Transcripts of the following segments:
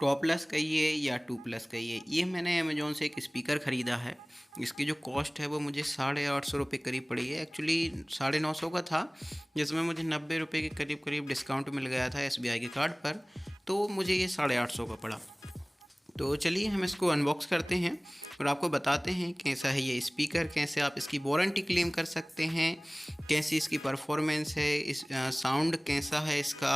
Top plus कहिए या two plus कहिए, ये मैंने अमेज़ोन से एक स्पीकर ख़रीदा है। इसकी जो कॉस्ट है वो मुझे 850 रुपये करीब पड़ी है। एक्चुअली 950 का था, जिसमें मुझे 90 रुपये के करीब करीब डिस्काउंट मिल गया था एसबीआई के कार्ड पर, तो मुझे ये 850 का पड़ा। तो चलिए हम इसको अनबॉक्स करते हैं और आपको बताते हैं कैसा है ये स्पीकर, कैसे आप इसकी वारंटी क्लेम कर सकते हैं, कैसी इसकी परफॉर्मेंस है, इस साउंड कैसा है इसका,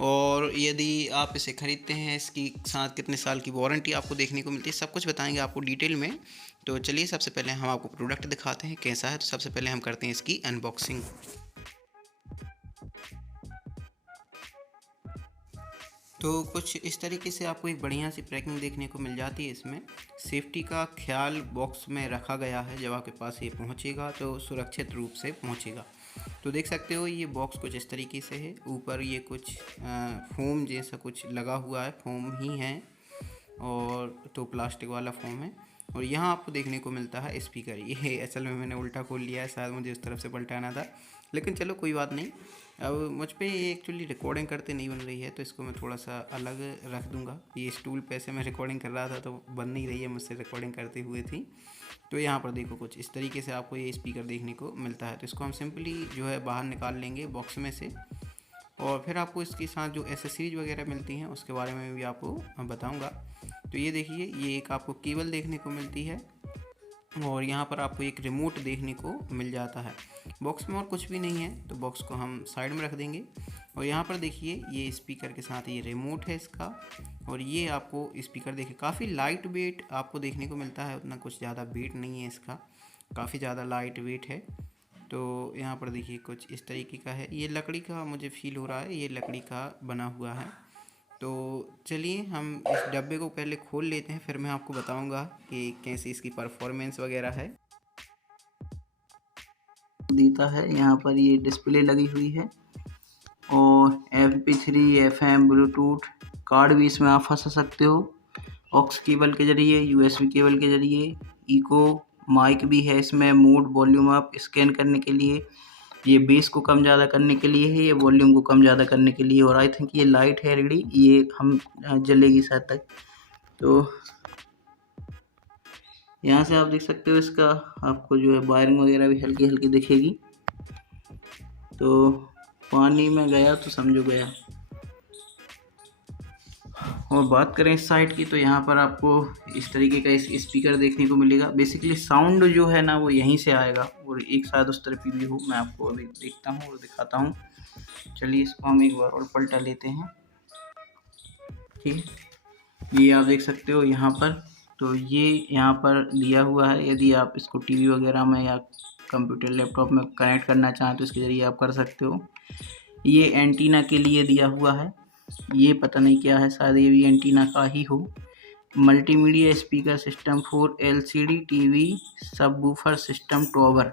और यदि आप इसे ख़रीदते हैं इसकी साथ कितने साल की वारंटी आपको देखने को मिलती है, सब कुछ बताएंगे आपको डिटेल में। तो चलिए सबसे पहले हम आपको प्रोडक्ट दिखाते हैं कैसा है। तो सबसे पहले हम करते हैं इसकी अनबॉक्सिंग। तो कुछ इस तरीके से आपको एक बढ़िया सी पैकिंग देखने को मिल जाती है। इसमें सेफ्टी का ख्याल बॉक्स में रखा गया है, जब आपके पास ये पहुंचेगा तो सुरक्षित रूप से पहुंचेगा। तो देख सकते हो ये बॉक्स कुछ इस तरीके से है। ऊपर ये कुछ फोम जैसा कुछ लगा हुआ है, फोम ही है, और तो प्लास्टिक वाला फोम है। और यहाँ आपको देखने को मिलता है स्पीकर। ये असल में मैंने उल्टा खोल लिया है, शायद मुझे उस तरफ से पलटाना था, लेकिन चलो कोई बात नहीं। अब मुझ पे ये एक्चुअली रिकॉर्डिंग करते नहीं बन रही है, तो इसको मैं थोड़ा सा अलग रख दूंगा। ये स्टूल पे से मैं रिकॉर्डिंग कर रहा था तो बन नहीं रही है मुझसे रिकॉर्डिंग करते हुए थी। तो यहाँ पर देखो कुछ इस तरीके से आपको ये स्पीकर देखने को मिलता है। तो इसको हम सिंपली जो है बाहर निकाल लेंगे बॉक्स में से, और फिर आपको इसके साथ जो एसेसरीज वगैरह मिलती हैं उसके बारे में भी आपको बताऊंगा। तो ये देखिए, ये एक आपको केबल देखने को मिलती है, और यहाँ पर आपको एक रिमोट देखने को मिल जाता है। बॉक्स में और कुछ भी नहीं है, तो बॉक्स को हम साइड में रख देंगे। और यहाँ पर देखिए ये स्पीकर के साथ ये रिमोट है इसका, और ये आपको स्पीकर देखिए काफ़ी लाइट वेट आपको देखने को मिलता है। उतना कुछ ज़्यादा वेट नहीं है इसका, काफ़ी ज़्यादा लाइट वेट है। तो यहाँ पर देखिए कुछ इस तरीके का है। ये लकड़ी का मुझे फील हो रहा है, ये लकड़ी का बना हुआ है। तो चलिए हम इस डब्बे को पहले खोल लेते हैं, फिर मैं आपको बताऊंगा कि कैसी इसकी परफॉर्मेंस वगैरह है। देता है यहाँ पर ये डिस्प्ले लगी हुई है, और MP3 FM ब्लूटूथ कार्ड भी इसमें आप फंसा सकते हो, ऑक्स केबल के जरिए, USB केबल के जरिए, इको माइक भी है इसमें, मोड वॉल्यूम आप स्कैन करने के लिए, ये बेस को कम ज़्यादा करने के लिए है, ये वॉल्यूम को कम ज़्यादा करने के लिए, और आई थिंक ये लाइट है रेडी, ये हम जलेगी शायद तक। तो यहाँ से आप देख सकते हो इसका आपको जो है वायरिंग वगैरह भी हल्की हल्की दिखेगी। तो पानी में गया तो समझो गया। और बात करें इस साइड की, तो यहाँ पर आपको इस तरीके का इस स्पीकर देखने को मिलेगा। बेसिकली साउंड जो है ना वो यहीं से आएगा, और एक शायद उस तरफ भी हो, मैं आपको अभी देखता हूँ और दिखाता हूँ। चलिए इसको हम एक बार और पलटा लेते हैं। ठीक है, ये आप देख सकते हो यहाँ पर, तो ये यहाँ पर दिया हुआ है। यदि आप इसको टीवी वगैरह में या कंप्यूटर लैपटॉप में कनेक्ट करना चाहें तो इसके ज़रिए आप कर सकते हो। ये एंटीना के लिए दिया हुआ है, ये पता नहीं क्या है, शायद ये भी एंटीना का ही हो। Multimedia speaker system for LCD TV subwoofer system tower.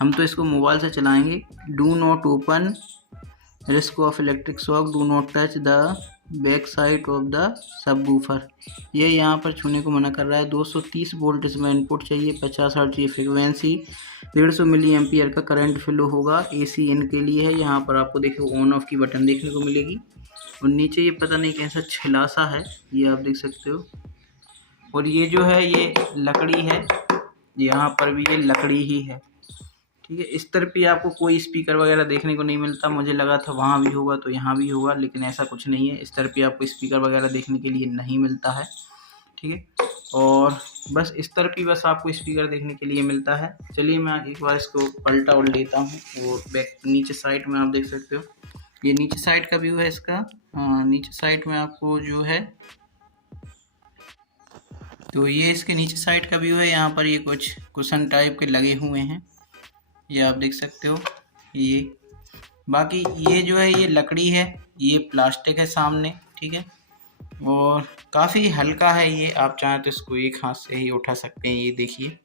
हम तो इसको मोबाइल से चलाएंगे। Do not open, risk of electric shock, do not touch the back side of the subwoofer. ये यहाँ पर छूने को मना कर रहा है। 230 वोल्ट इसमें इनपुट चाहिए, 50 हर्ट्ज की फ्रिक्वेंसी, 150 मिली एम्पियर का करंट फ्लो होगा। AC इन के लिए है। यहाँ पर आपको देखो ऑन ऑफ की बटन देखने को मिलेगी, और नीचे ये पता नहीं कैसा छिलासा है, ये आप देख सकते हो। और ये जो है ये लकड़ी है, यहाँ पर भी ये लकड़ी ही है। ठीक है, इस तरफ भी आपको कोई स्पीकर वगैरह देखने को नहीं मिलता। मुझे लगा था वहाँ भी होगा तो यहाँ भी होगा, लेकिन ऐसा कुछ नहीं है। इस तरफ भी आपको स्पीकर वगैरह देखने के लिए नहीं मिलता है। ठीक है, और बस इस तरफ ही बस आपको स्पीकर देखने के लिए मिलता है। चलिए मैं एक बार इसको पलटा उल्ट लेता हूँ। और बैक नीचे साइड में आप देख सकते हो, ये नीचे साइड का व्यू है इसका। नीचे साइड में आपको जो है, तो ये इसके नीचे साइड का व्यू है। यहाँ पर ये कुछ कुशन टाइप के लगे हुए हैं, ये आप देख सकते हो। ये बाकी ये जो है ये लकड़ी है, ये प्लास्टिक है सामने। ठीक है, और काफ़ी हल्का है ये, आप चाहें तो इसको एक हाथ से ही उठा सकते हैं। ये देखिए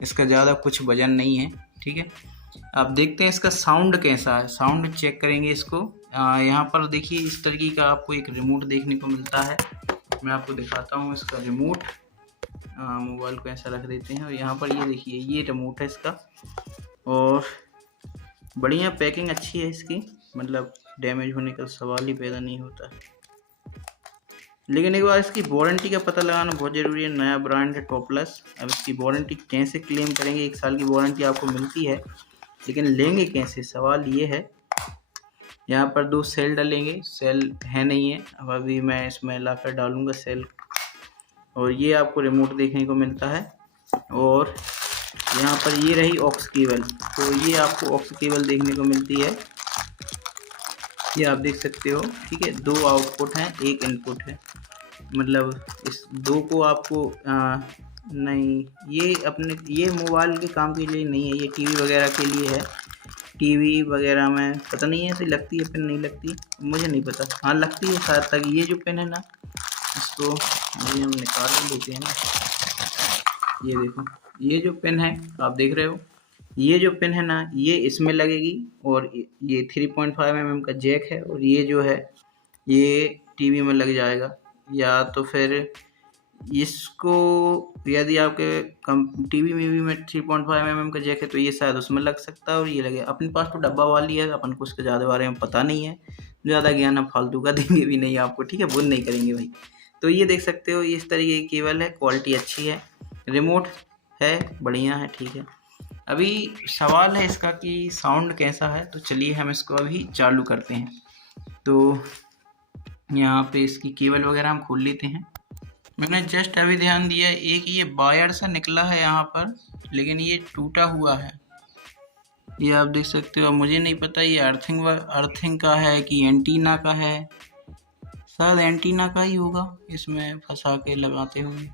इसका ज़्यादा कुछ वजन नहीं है। ठीक है, आप देखते हैं इसका साउंड कैसा है, साउंड चेक करेंगे इसको। यहाँ पर देखिए इस तरीके का आपको एक रिमोट देखने को मिलता है। मैं आपको दिखाता हूँ इसका रिमोट। मोबाइल को ऐसा रख देते हैं, और यहाँ पर ये देखिए ये रिमोट है इसका, और बढ़िया पैकिंग अच्छी है इसकी, मतलब डैमेज होने का सवाल ही पैदा नहीं होता है। लेकिन एक बार इसकी वारंटी का पता लगाना बहुत ज़रूरी है। नया ब्रांड है टॉप प्लस। अब इसकी वारंटी कैसे क्लेम करेंगे? 1 साल की वारंटी आपको मिलती है, लेकिन लेंगे कैसे, सवाल ये है। यहाँ पर 2 सेल डलेंगे, सेल है नहीं है, अब अभी मैं इसमें लाकर डालूँगा सेल। और ये आपको रिमोट देखने को मिलता है। और यहाँ पर ये रही ऑक्स केबल, तो ये आपको ऑक्स केबल देखने को मिलती है, ये आप देख सकते हो। ठीक है, 2 आउटपुट हैं, 1 इनपुट है। मतलब इस 2 को आपको नहीं, ये मोबाइल के काम के लिए नहीं है, ये टीवी वगैरह के लिए है। टीवी वगैरह में पता नहीं है ऐसी लगती है पिन, नहीं लगती, मुझे नहीं पता। हाँ लगती है शायद तक। ये जो पिन है ना, इसको ये हम निकाल लेते हैं ना। ये देखो, ये जो पिन है आप देख रहे हो, ये जो पिन है ना, ये इसमें लगेगी। और ये 3.5 mm का जैक है, और ये जो है ये टीवी में लग जाएगा। या तो फिर इसको, यदि आपके टीवी में 3.5 mm का जैक है तो ये शायद उसमें लग सकता है, और ये लगे। अपने पास तो डब्बा वाली है, अपन को उसके ज़्यादा बारे में पता नहीं है, ज़्यादा ज्ञान हम फालतू का देंगे भी नहीं आपको। ठीक है, बुन नहीं करेंगे भाई। तो ये देख सकते हो, इस तरीके की केबल है, क्वालिटी अच्छी है, रिमोट है, बढ़िया है। ठीक है, अभी सवाल है इसका कि साउंड कैसा है, तो चलिए हम इसको अभी चालू करते हैं। तो यहाँ पे इसकी केबल वगैरह हम खोल लेते हैं। मैंने जस्ट अभी ध्यान दिया, एक ये वायर सा निकला है यहाँ पर, लेकिन ये टूटा हुआ है, ये आप देख सकते हो। मुझे नहीं पता ये अर्थिंग का है कि एंटीना का है, शायद एंटीना का ही होगा, इसमें फंसा के लगाते हुए,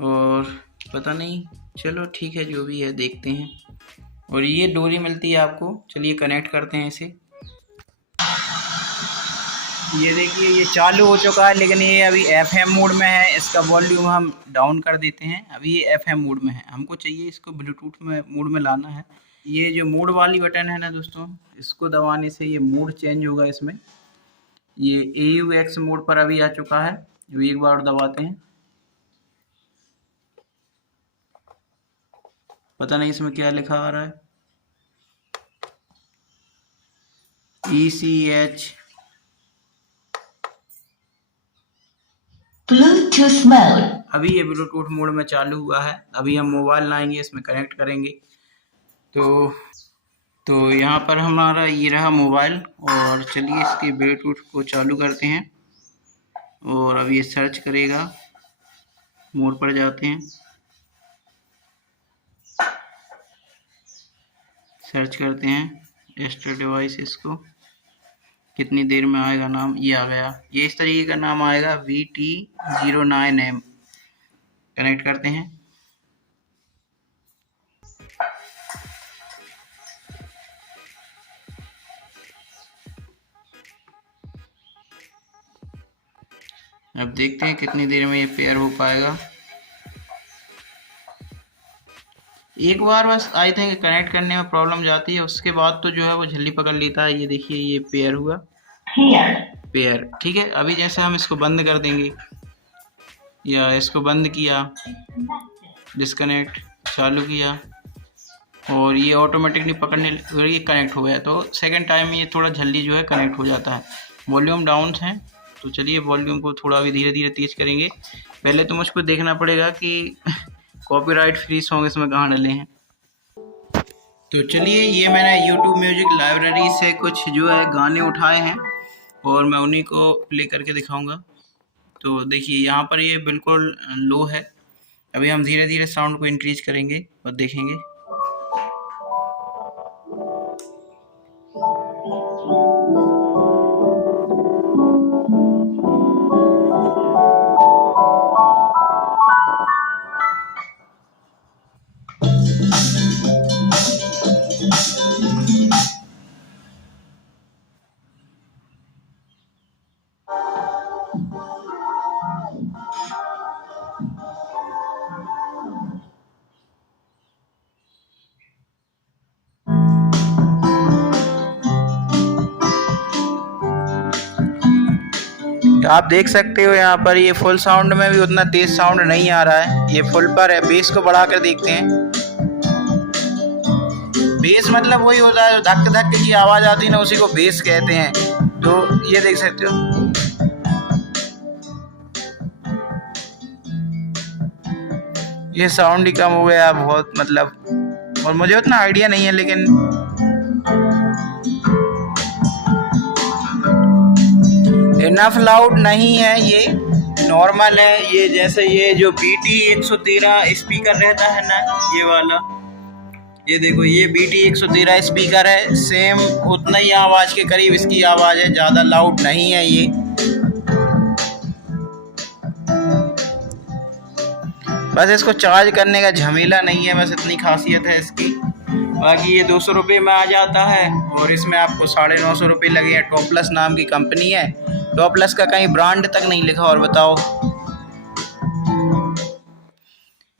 और पता नहीं। चलो ठीक है, जो भी है देखते हैं। और ये डोरी मिलती है आपको, चलिए कनेक्ट करते हैं इसे। ये देखिए, ये चालू हो चुका है, लेकिन ये अभी FM मोड में है। इसका वॉल्यूम हम डाउन कर देते हैं। अभी ये FM मोड में है, हमको चाहिए इसको ब्लूटूथ में मोड में लाना है। ये जो मोड वाली बटन है ना दोस्तों, इसको दबाने से ये मोड चेंज होगा इसमें। ये AUX मोड पर अभी आ चुका है, अभी एक बार दबाते हैं। पता नहीं इसमें क्या लिखा आ रहा है, ECH ब्लूटूथ मोड। अभी ये ब्लूटूथ मोड में चालू हुआ है। अभी हम मोबाइल लाएंगे, इसमें कनेक्ट करेंगे। तो यहाँ पर हमारा ये रहा मोबाइल, और चलिए इसके ब्लूटूथ को चालू करते हैं। और अब ये सर्च करेगा, मोड पर जाते हैं, सर्च करते हैं एक्स्ट्रा डिवाइसेस को, कितनी देर में आएगा नाम। ये आ गया, ये इस तरीके का नाम आएगा, VT09M। कनेक्ट करते हैं। अब देखते हैं कितनी देर में ये पेयर हो पाएगा। एक बार बस आई थिंक कनेक्ट करने में प्रॉब्लम जाती है, उसके बाद तो जो है वो झल्ली पकड़ लेता है। ये देखिए, ये पेयर हुआ, पेयर। ठीक है, अभी जैसे हम इसको बंद कर देंगे, या इसको बंद किया, डिस्कनेक्ट, चालू किया, और ये ऑटोमेटिकली पकड़ने, ये कनेक्ट हो गया। तो सेकंड टाइम में ये थोड़ा जल्दी जो है कनेक्ट हो जाता है। वॉल्यूम डाउन है, तो चलिए वॉल्यूम को थोड़ा भी धीरे धीरे तेज करेंगे। पहले तो मुझको देखना पड़ेगा कि कॉपीराइट फ्री सॉन्ग इसमें कहाँ डले हैं। तो चलिए, ये मैंने YouTube म्यूजिक लाइब्रेरी से कुछ जो है गाने उठाए हैं, और मैं उन्हीं को प्ले करके दिखाऊंगा। तो देखिए, यहाँ पर ये बिल्कुल लो है। अभी हम धीरे धीरे साउंड को इंक्रीज करेंगे और देखेंगे। तो आप देख सकते हो यहाँ पर ये फुल साउंड में भी उतना तेज साउंड नहीं आ रहा है, ये फुल पर है। बेस को बढ़ाकर देखते हैं। बेस मतलब वही होता है, धक धक की आवाज़ आती है ना, उसी को बेस कहते हैं। तो ये देख सकते हो, ये साउंड ही कम हो गया बहुत, मतलब, और मुझे उतना आइडिया नहीं है, लेकिन इनफ लाउड नहीं है, ये नॉर्मल है। ये जैसे ये जो BT 113 स्पीकर रहता है ना, ये वाला, ये देखो, ये BT 113 स्पीकर है, सेम उतना ही आवाज़ के करीब इसकी आवाज़ है, ज़्यादा लाउड नहीं है ये। बस इसको चार्ज करने का झमेला नहीं है, बस इतनी खासियत है इसकी। बाकी ये 200 रुपये में आ जाता है, और इसमें आपको 950 रुपये लगे हैं। टॉपलस नाम की कंपनी है, टॉपलस का कहीं ब्रांड तक नहीं लिखा, और बताओ।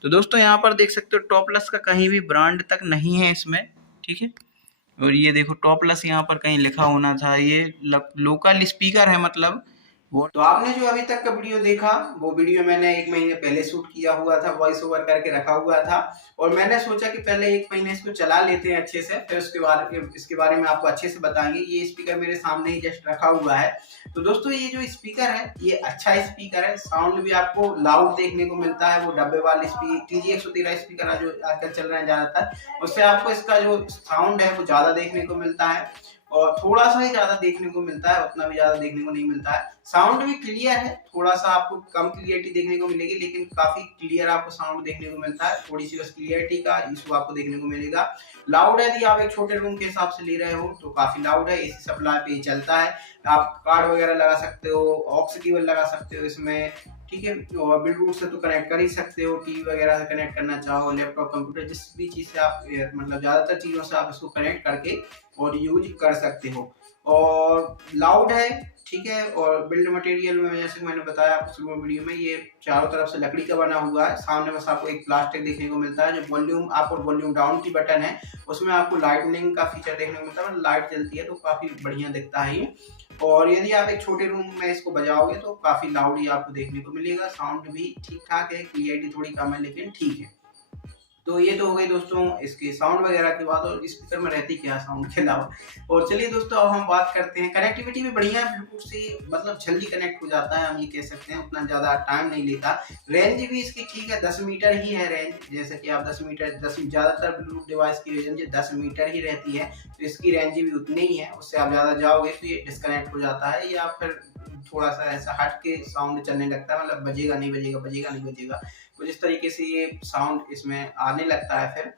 तो दोस्तों यहाँ पर देख सकते हो टॉपलस का कहीं भी ब्रांड तक नहीं है इसमें, ठीक है। और ये देखो टॉपलस यहाँ पर कहीं लिखा होना था, ये लोकल स्पीकर है मतलब वो। तो आपने जो अभी तक का वीडियो देखा, वो वीडियो मैंने 1 महीने पहले शूट किया हुआ था, वॉइस ओवर करके रखा हुआ था, और मैंने सोचा कि पहले 1 महीने इसको चला लेते हैं अच्छे से, फिर इसके बारे में आपको अच्छे से बताएंगे। ये स्पीकर मेरे सामने ही जस्ट रखा हुआ है। तो दोस्तों ये जो स्पीकर है, ये अच्छा स्पीकर है, साउंड भी आपको लाउड देखने को मिलता है। वो डब्बे वाले TG 113 स्पीकर जो आजकल चल रहे हैं ज्यादातर, उससे आपको इसका जो साउंड है वो ज्यादा देखने को मिलता है, और थोड़ा सा ही ज्यादा देखने को मिलता है, उतना भी ज्यादा देखने को नहीं मिलता है। साउंड भी क्लियर है, थोड़ा सा आपको कम क्लियरिटी देखने को मिलेगी, लेकिन काफी क्लियर आपको साउंड देखने को मिलता है। थोड़ी सी बस क्लियरिटी का इशू आपको देखने को मिलेगा। लाउड है, यदि आप एक छोटे रूम के हिसाब से ले रहे हो तो काफी लाउड है। AC सप्लाई पे चलता है, आप कार्ड वगैरह लगा सकते हो, ऑक्स केबल लगा सकते हो इसमें, ठीक है। और ब्लूटूथ से तो कनेक्ट कर ही सकते हो, टीवी वगैरह से कनेक्ट करना चाहो, लैपटॉप, कंप्यूटर, जिस भी चीज से आप, मतलब ज्यादातर चीजों से आप इसको कनेक्ट करके और यूज कर सकते हो। और लाउड है, ठीक है। और बिल्ड मटेरियल में जैसे मैंने बताया शुरू वीडियो में, ये चारों तरफ से लकड़ी का बना हुआ है। सामने बस आपको एक प्लास्टिक देखने को मिलता है। जो वॉल्यूम अप और वॉल्यूम डाउन की बटन है, उसमें आपको लाइटनिंग का फीचर देखने को मिलता है, लाइट जलती है तो काफी बढ़िया दिखता है ये। और यदि आप एक छोटे रूम में इसको बजाओगे तो काफी लाउड ही आपको देखने को मिलेगा। साउंड भी ठीक ठाक है, क्लियरिटी थोड़ी कम है, लेकिन ठीक है। तो ये तो हो गई दोस्तों इसके साउंड वगैरह की बात, और स्पीकर में रहती क्या साउंड के अलावा। और चलिए दोस्तों, अब हम बात करते हैं, कनेक्टिविटी भी बढ़िया है, ब्लूटूथ से मतलब जल्दी कनेक्ट हो जाता है, हम ये कह सकते हैं, उतना ज्यादा टाइम नहीं लेता। रेंज भी इसकी ठीक है, 10 मीटर ही है रेंज। जैसे कि आप 10 मीटर, ज्यादातर ब्लूटूथ डिवाइस की रेंज 10 मीटर ही रहती है, तो इसकी रेंज भी उतनी ही है। उससे आप ज्यादा जाओगे तो ये डिस्कनेक्ट हो जाता है, या फिर थोड़ा सा ऐसा हट के साउंड चलने लगता है, मतलब बजेगा नहीं बजेगा, बजेगा नहीं बजेगा, कुछ इस तरीके से ये साउंड इसमें आने लगता है फिर।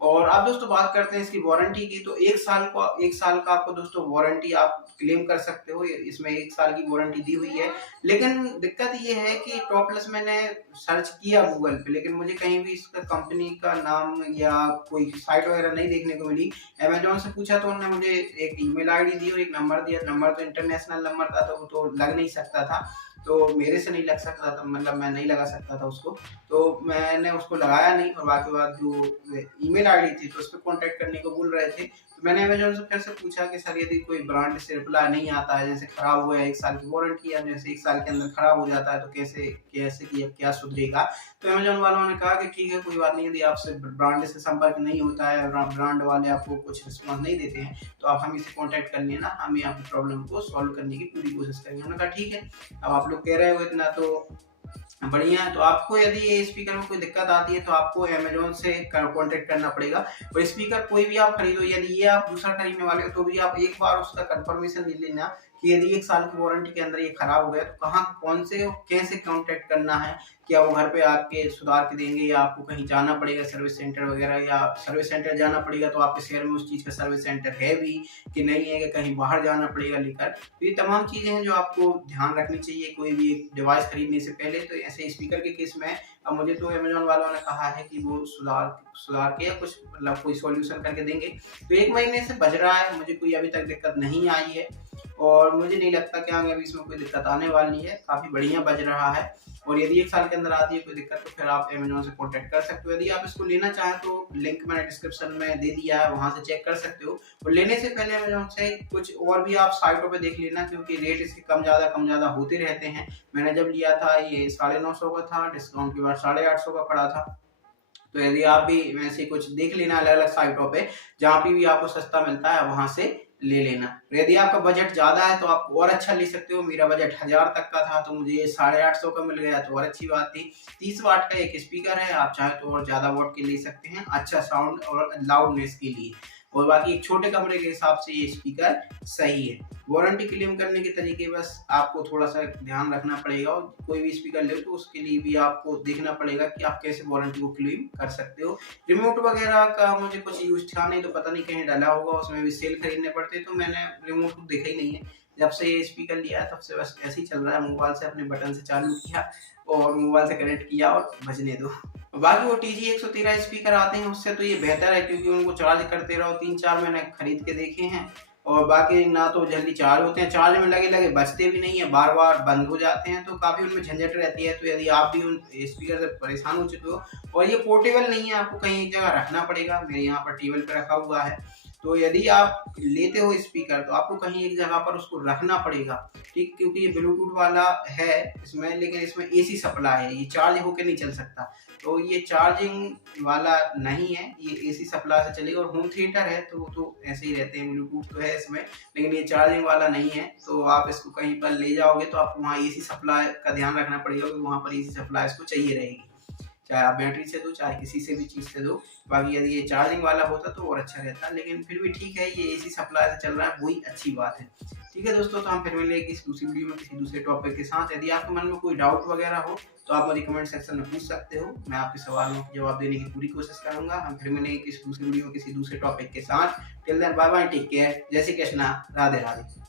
और अब दोस्तों बात करते हैं इसकी वारंटी की। तो 1 साल का आपको दोस्तों वारंटी आप क्लेम कर सकते हो, इसमें 1 साल की वारंटी दी हुई है। लेकिन दिक्कत ये है कि टॉपलस मैंने सर्च किया गूगल पे, लेकिन मुझे कहीं भी इसका कंपनी का नाम या कोई साइट वगैरह नहीं देखने को मिली। अमेजोन से पूछा तो उन्होंने मुझे एक ईमेल आईडी दी और एक नंबर दिया। नंबर तो इंटरनेशनल नंबर था, तो वो तो लग नहीं सकता था, तो मेरे से नहीं लग सकता था, मतलब मैं नहीं लगा सकता था उसको, तो मैंने उसको लगाया नहीं। और बाकी बात जो ईमेल आईडी थी, तो उस पर कॉन्टेक्ट करने को बोल रहे थे, तो मैंने अमेजोन से फिर से पूछा कि सर यदि कोई ब्रांड से रिप्लाई नहीं आता है, जैसे खराब हुआ है, 1 साल की वारंटी है, जैसे 1 साल के अंदर खराब हो जाता है तो कैसे कैसे क्या सुधरेगा। तो अमेजोन वालों ने कहा कि ठीक है, कोई बात नहीं, यदि आपसे ब्रांड से संपर्क नहीं होता है, ब्रांड वाले आपको कुछ रिस्पॉन्स नहीं देते हैं, तो आप हमें से कॉन्टेक्ट कर लेना, हम आपकी प्रॉब्लम को सॉल्व करने की पूरी कोशिश करेंगे। उन्होंने कहा ठीक है, अब आप लोग कह रहे हो इतना तो बढ़िया है। तो आपको यदि ये स्पीकर में कोई दिक्कत आती है तो आपको अमेजोन से कांटेक्ट करना पड़ेगा। और स्पीकर कोई भी आप खरीदो, यदि ये आप दूसरा खरीदने वाले हो, तो भी आप एक बार उसका कंफर्मेशन ले लेना कि यदि 1 साल की वारंटी के अंदर ये खराब हो गया तो कहाँ, कौन से, कैसे कांटेक्ट करना है। क्या वो घर पे आके सुधार के देंगे, या आपको कहीं जाना पड़ेगा सर्विस सेंटर वगैरह, या सर्विस सेंटर जाना पड़ेगा तो आपके शहर में उस चीज़ का सर्विस सेंटर है भी कि नहीं है, कि कहीं बाहर जाना पड़ेगा लेकर। तो ये तमाम चीज़ें हैं जो आपको ध्यान रखनी चाहिए कोई भी एक डिवाइस खरीदने से पहले। तो ऐसे स्पीकर के केस में अब मुझे तो अमेजोन वालों ने कहा है कि वो सुधार के या कुछ मतलब कोई सॉल्यूशन करके देंगे। तो 1 महीने से बज रहा है, मुझे कोई अभी तक दिक्कत नहीं आई है, और मुझे नहीं लगता कि आगे अभी इसमें कोई दिक्कत आने वाली है। काफ़ी बढ़िया बज रहा है। और यदि 1 साल के अंदर आती है कोई दिक्कत, तो फिर आप अमेजोन से कॉन्टैक्ट कर सकते हो। यदि आप इसको लेना चाहें तो लिंक मैंने डिस्क्रिप्शन में दे दिया है, वहां से चेक कर सकते हो। और लेने से पहले अमेजोन से कुछ और भी आप साइटों पे देख लेना, क्योंकि रेट इसके कम ज़्यादा होते रहते हैं। मैंने जब लिया था ये 950 का था, डिस्काउंट के बाद 850 का पड़ा था। तो यदि आप भी वैसे कुछ देख लेना अलग अलग साइटों पे, जहाँ पे भी आपको सस्ता मिलता है वहां से ले लेना। यदि आपका बजट ज़्यादा है तो आप और अच्छा ले सकते हो। मेरा बजट 1000 तक का था तो मुझे 850 का मिल गया तो और अच्छी बात थी। 30 वाट का एक स्पीकर है, आप चाहें तो और ज़्यादा वाट के ले सकते हैं, अच्छा साउंड और लाउडनेस के लिए। और बाकी एक छोटे कमरे के हिसाब से ये स्पीकर सही है। वारंटी क्लेम करने के तरीके बस आपको थोड़ा सा ध्यान रखना पड़ेगा, और कोई भी स्पीकर ले तो उसके लिए भी आपको देखना पड़ेगा कि आप कैसे वारंटी को क्लेम कर सकते हो। रिमोट वगैरह का मुझे कुछ यूज था नहीं, तो पता नहीं कहीं डाला होगा, उसमें भी सेल खरीदने पड़ते, तो मैंने रिमोट को देखा ही नहीं है। जब से ये स्पीकर लिया है तब से बस ऐसे ही चल रहा है, मोबाइल से अपने बटन से चालू किया और मोबाइल से कनेक्ट किया और बजने दो। बाकी वो TG 113 स्पीकर आते हैं उससे तो ये बेहतर है, क्योंकि उनको चार्ज करते रहो। 3-4 मैंने खरीद के देखे हैं, और बाकी ना तो जल्दी चार्ज होते हैं, चार्ज में लगे लगे बजते भी नहीं है, बार बार बंद हो जाते हैं, तो काफ़ी उनमें झंझट रहती है। तो यदि आप भी उन स्पीकर से परेशान हो चुके हो, और ये पोर्टेबल नहीं है, आपको कहीं एक जगह रखना पड़ेगा। मेरे यहाँ पर टेबल पे रखा हुआ है, तो यदि आप लेते हो स्पीकर तो आपको कहीं एक जगह पर उसको रखना पड़ेगा, ठीक, क्योंकि ये ब्लूटूथ वाला है इसमें, लेकिन इसमें AC सप्लाई है, ये चार्ज होके नहीं चल सकता। तो ये चार्जिंग वाला नहीं है, ये AC सप्लाई से चलेगा। और होम थिएटर है तो वो तो ऐसे ही रहते हैं, ब्लूटूथ तो है इसमें, लेकिन ये चार्जिंग वाला नहीं है। तो आप इसको कहीं पर ले जाओगे तो आपको वहाँ AC सप्लाई का ध्यान रखना पड़ेगा, कि वहाँ पर AC सप्लाई इसको चाहिए रहेगी, चाहे आप बैटरी से दो चाहे किसी से भी चीज़ से दो। बाकी यदि ये चार्जिंग वाला होता तो और अच्छा रहता, लेकिन फिर भी ठीक है, ये AC सप्लाई से चल रहा है, वही अच्छी बात है। ठीक है दोस्तों, तो हम फिर मिलेंगे इस दूसरी वीडियो में किसी दूसरे टॉपिक के साथ। यदि आपके मन में कोई डाउट वगैरह हो तो आप मुझे कमेंट सेक्शन में पूछ सकते हो, मैं आपके सवालों के जवाब देने की पूरी कोशिश करूंगा। हम फिर मिलेंगे किसी दूसरी वीडियो में किसी दूसरे टॉपिक के साथ। Till then bye bye, take care, जय श्री कृष्णा, राधे राधे।